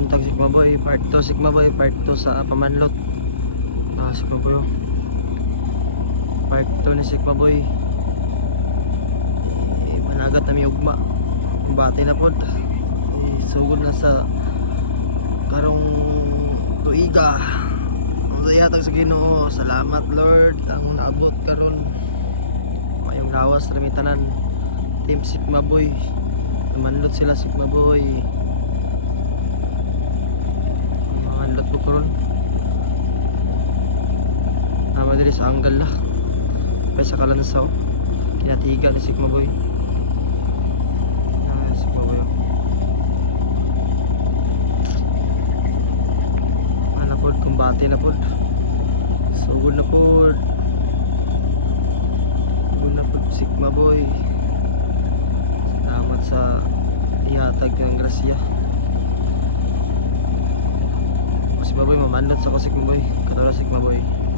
buntag Sigma Boy, part 2 Sigma Boy, part 2 sa pamanlot. Sigma Boy, oh. Part 2 ni Sigma Boy. Managat na may ugma. Bati na pod. Sugod na sa karong tuiga. Ang sayatag sa Ginoo. Salamat Lord ang naabot karon. Mayong lawas ramitanan. Team Sigma Boy. Manlot sila Sigma Boy. Manlot mo karon. Tama diri sa anggal lah. Pay sa kalansaw. Kinatiga ni Sigma Boy. Sigma Boy. Ana pod kumbate na pod. Sugod na pod. Sugod na pod Sigma Boy. Salamat sa ihatag ng grasya. Sigma Boy mamanlot sa ko Sigma Boy. Katulad Sigma Boy.